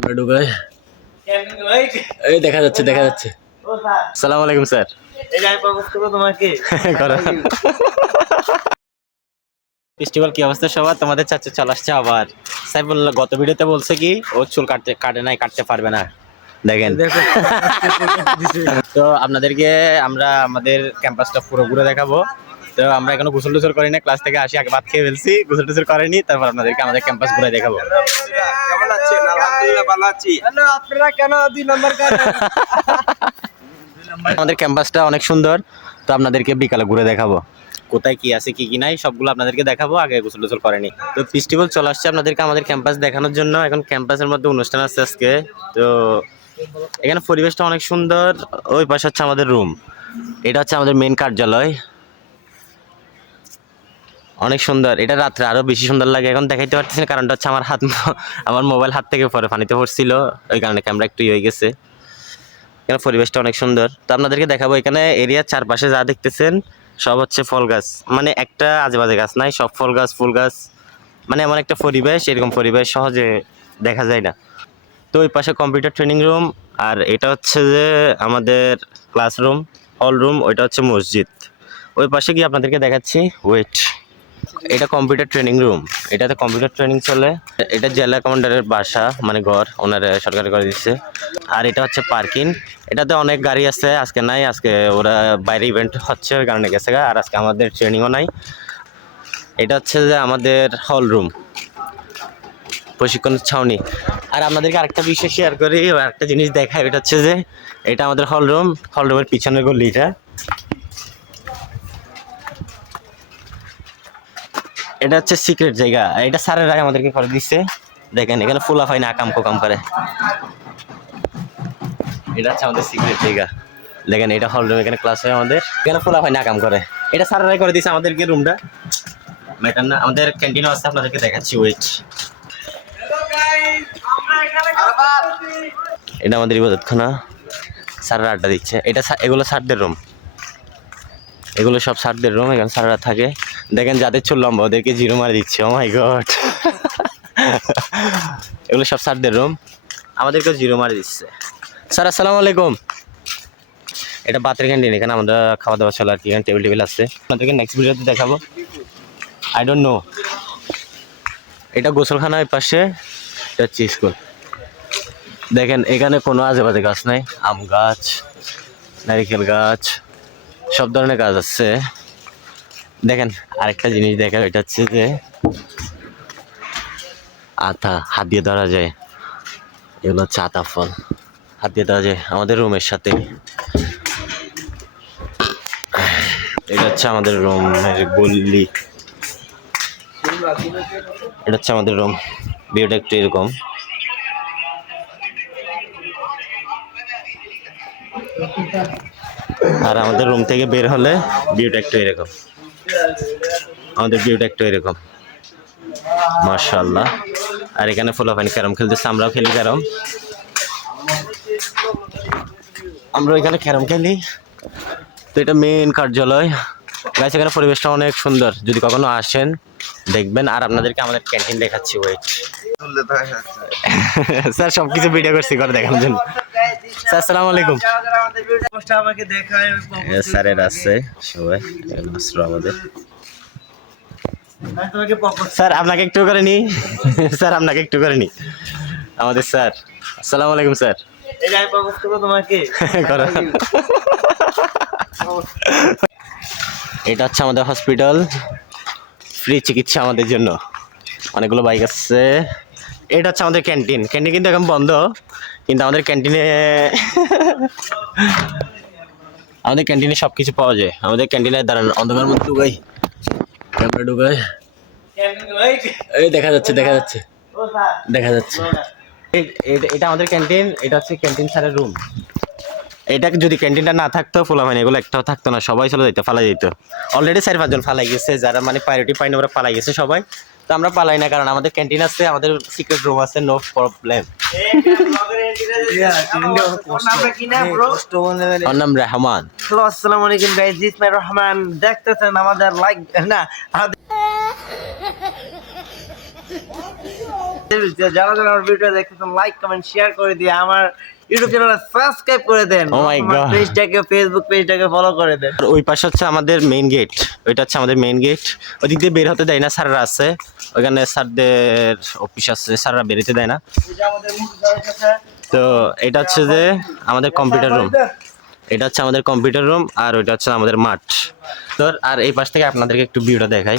Camera ঢুকায় এই দেখা যাচ্ছে দেখা যাচ্ছে। আসসালামু আলাইকুম স্যার। এই আমি প্রপোজ করব তোমাকে। ফেস্টিভ্যাল কি অবস্থা সবার? তোমাদের চাচা চলে আসছে আবার। সাইফুল গত ভিডিওতে বলছে কি ও চুল কাটে নাই, কাটতে পারবে না। দেখেন তো আপনাদেরকে আমরা আমাদের ক্যাম্পাসটা পুরো ঘুরে দেখাবো। তো আমরা এখনো গোসল টোসল করি না, ক্লাস থেকে আসি আগে ভাত খেয়ে ফেলছি, গোসল টোসল করেনি, তারপর আপনাদেরকে আমাদের ক্যাম্পাস ঘুরে দেখাবো। কেমন আছেন? আলহামদুলিল্লাহ ভালো আছি। হ্যালো, আপনারা কেন 2 নাম্বার করেন? আমাদের ক্যাম্পাসটা অনেক সুন্দর, তো আপনাদেরকে বিকালে ঘুরে দেখাবো কোথায় কি আছে কি কি নাই সবগুলো আপনাদেরকে দেখাবো। আগে গোসল টোসল করেনি। তো ফেস্টিভ্যাল চলে আসছে আপনাদেরকে আমাদের ক্যাম্পাস দেখানোর জন্য। এখন ক্যাম্পাসের মধ্যে অনুষ্ঠান আছে আজকে। তো এখানে পরিবেশটা অনেক সুন্দর। ওই পাশে হচ্ছে আমাদের রুম, এটা হচ্ছে আমাদের মেন কার্যালয়। অনেক সুন্দর, এটা রাত্রে আরো বেশি সুন্দর লাগে। এখন দেখাইতে পারতেছি না, কারণটা হচ্ছে আমার মোবাইল হাত থেকে পরে পানিতে পড়ছিল, ওই কারণে ক্যামেরা একটু হয়ে গেছে। এখানে পরিবেশটা অনেক সুন্দর, তো আপনাদেরকে দেখাবো। এখানে এরিয়ার চারপাশে যা দেখতেছেন সব হচ্ছে ফল গাছ, মানে একটা আজে বাজে গাছ নাই, সব ফল গাছ ফুল গাছ। মানে এমন একটা পরিবেশ, এরকম পরিবেশ সহজে দেখা যায় না। তো ওই পাশে কম্পিউটার ট্রেনিং রুম, আর এটা হচ্ছে যে আমাদের ক্লাসরুম হল রুম, ওইটা হচ্ছে মসজিদ। ওই পাশে গিয়ে আপনাদেরকে দেখাচ্ছি, ওয়েট। এটা কম্পিউটার ট্রেনিং রুম, এটাতে কম্পিউটার ট্রেনিং চলে। এটা জেলা কমান্ডারের বাসা, মানে ঘর ওনারা সরকারি করে দিচ্ছে। আর এটা হচ্ছে পার্কিং, এটাতে অনেক গাড়ি আছে। আজকে নাই, আজকে ওরা বাইরে ইভেন্ট হচ্ছে ওই কারণে গেছে, আর আজকে আমাদের ট্রেনিংও নাই। এটা হচ্ছে যে আমাদের হল রুম, প্রশিক্ষণ ছাউনি। আর আপনাদেরকে আরেকটা বিষয় শেয়ার করি, আরেকটা জিনিস দেখায়, এটা হচ্ছে যে এটা আমাদের হল রুম, হল রুমের পিছনের গলিটা। এটা হচ্ছে সিক্রেট জায়গা, এটা স্যারেরা আমাদেরকে করে দিচ্ছে। দেখেন এখানে ফুলা হয় না, আকাম কোকাম করে। এটা হচ্ছে আমাদের সিক্রেট জায়গা। দেখেন এটা হল রুম, এখানে ক্লাস হয় আমাদের, এখানে ফুলা হয় না আকাম করে। এটা স্যারেরাই করে দিচ্ছে আমাদেরকে রুমটা, ম্যাটার না। আমাদের ক্যান্টিনও আছে, আপনাদেরকে দেখাচ্ছি, ওয়েট। এটা আমাদের ইবাদতখানা, স্যাররা আড্ডা দিচ্ছে। এটা এগুলো স্যারদের রুম, এগুলো সব স্যারদের রুম, এখানে স্যাররা থাকে। দেখেন যাদের চুল লম্বা ওদেরকে জিরো মারে দিচ্ছে, ও মাই গড। এগুলো সব স্যারদের রুম, আমাদেরকেও জিরো মারে দিচ্ছে। স্যার আসসালামু আলাইকুম। এটা বাতের ক্যান্টিন, এখানে আমরা খাওয়া দাওয়া চলে আর কি, এখানে টেবিল টেবিল আছে। আপনাদেরকে নেক্সট ভিডিওতে দেখাবো। I don't know. এটা গোসলখানা, ওই পাশে এটা হচ্ছে স্কুল। দেখেন এখানে কোনো আজেবাজে গাছ নাই, আম গাছ, নারিকেল গাছ, সব ধরনের গাছ আছে। দেখেন আরেকটা জিনিস দেখা, এটা হচ্ছে যে আতা, হাত দিয়ে ধরা যায়, এগুলো হচ্ছে আতা ফল, হাত দিয়ে ধরা যায় আমাদের রুমের সাথে। এটা হচ্ছে আমাদের রুমের গল্লি, এটা হচ্ছে আমাদের রুম। ভিউটা একটু এরকম। আর আমাদের রুম থেকে বের হলে ভিউটা একটু এরকম, আমাদের ভিউটা একটু এরকম, মাশাআল্লাহ। আর এখানে ফুলাফানি ক্যারম খেলতেছে, আমরাও খেলি ক্যারম, আমরা এখানে ক্যারম খেলি। তো এটা মেন কার্যালয় গাইস, এখানে পরিবেশটা অনেক সুন্দর, যদি কখনো আসেন দেখবেন। আর আপনাদেরকে আমাদের ক্যান্টিন দেখাচ্ছি, ওয়েট। স্যার সবকিছু ভিডিও করছি করে দেখানোর জন্য। স্যার আসসালামু আলাইকুম। আমাকে দেখায় স্যারের আছে সবাই, আমাদের তোমাকে প্রপোজ। স্যার আপনাকে একটু করে নি, স্যার আপনাকে একটু করে নি আমাদের স্যার। আসসালামু আলাইকুম স্যার। এই আমি প্রপোজ করব তোমাকে। এটা হচ্ছে আমাদের হসপিটাল, ফ্রি চিকিৎসা আমাদের জন্য, অনেকগুলো বাইক আছে। এটা হচ্ছে আমাদের ক্যান্টিন, ক্যান্টিন কিন্তু এখন বন্ধ, কিন্তু আমাদের ক্যান্টিনে সব কিছু পাওয়া যায়। আমাদের ক্যান্টিনে দাঁড়ান, অন্ধকার মধ্যে ঢুকাই, ক্যামেরা ঢুকাই, এই দেখা যাচ্ছে দেখা যাচ্ছে দেখা যাচ্ছে। এটা আমাদের ক্যান্টিন, এটা হচ্ছে ক্যান্টিন স্যারের রুম। এটা যদি ক্যান্টিনটা না থাকতো ফুলাফানি এগুলো একটাও থাকতো না, সবাই চলে যেত, ফালাই যেত। অলরেডি 4-5 জন ফালাই গেছে, যারা মানে প্রায়োরিটি পাইনি ওরা ফালাই গেছে সবাই। তো আমরা পালাই না, কারণ আমাদের ক্যান্টিন আছে, আমাদের সিক্রেট রুম আছে, নো প্রবলেম। আমার নাম রহমান। আসসালামু আলাইকুম গাইস, দিস মাই রহমান। দেখতেছেন আমাদের লাইক না যারা যারা আমার ভিডিও দেখতেছেন লাইক কমেন্ট শেয়ার করে দিয়ে আমার ইউটিউব চ্যানেলে সাবস্ক্রাইব করে দেন। Oh my আমার God. পেজটাকে ফেসবুক পেজটাকে ফলো করে দেন। আর ওই পাশে হচ্ছে আমাদের মেইন গেট, ওইটা হচ্ছে আমাদের মেইন গেট। ওদিক দিয়ে বের হতে দেয় না, স্যাররা আছে ওইখানে, স্যারদের অফিস আছে, স্যাররা বেরোতে দেয় না। এই যে আমাদের মুখ ধরে গেছে। তো এটা হচ্ছে যে আমাদের কম্পিউটার রুম, এটা হচ্ছে আমাদের কম্পিউটার রুম, আর ওইটা হচ্ছে আমাদের মাঠ। তো আর এই পাশ থেকে আপনাদেরকে একটু ভিউটা দেখাই,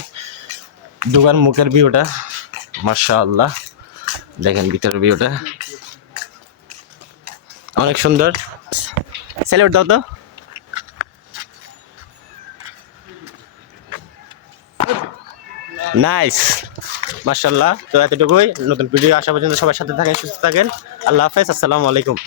দোকান মুখের ভিউটা, মাশাআল্লাহ দেখেন ভিতরের ভিউটা অনেক সুন্দর। স্যালুট দাও তো। নাইস, মাশাআল্লাহ। তো এতটুকুই, নতুন ভিডিও আসা পর্যন্ত সবার সাথে থাকেন, সুস্থ থাকেন। আল্লাহ হাফেজ, আসসালামু আলাইকুম।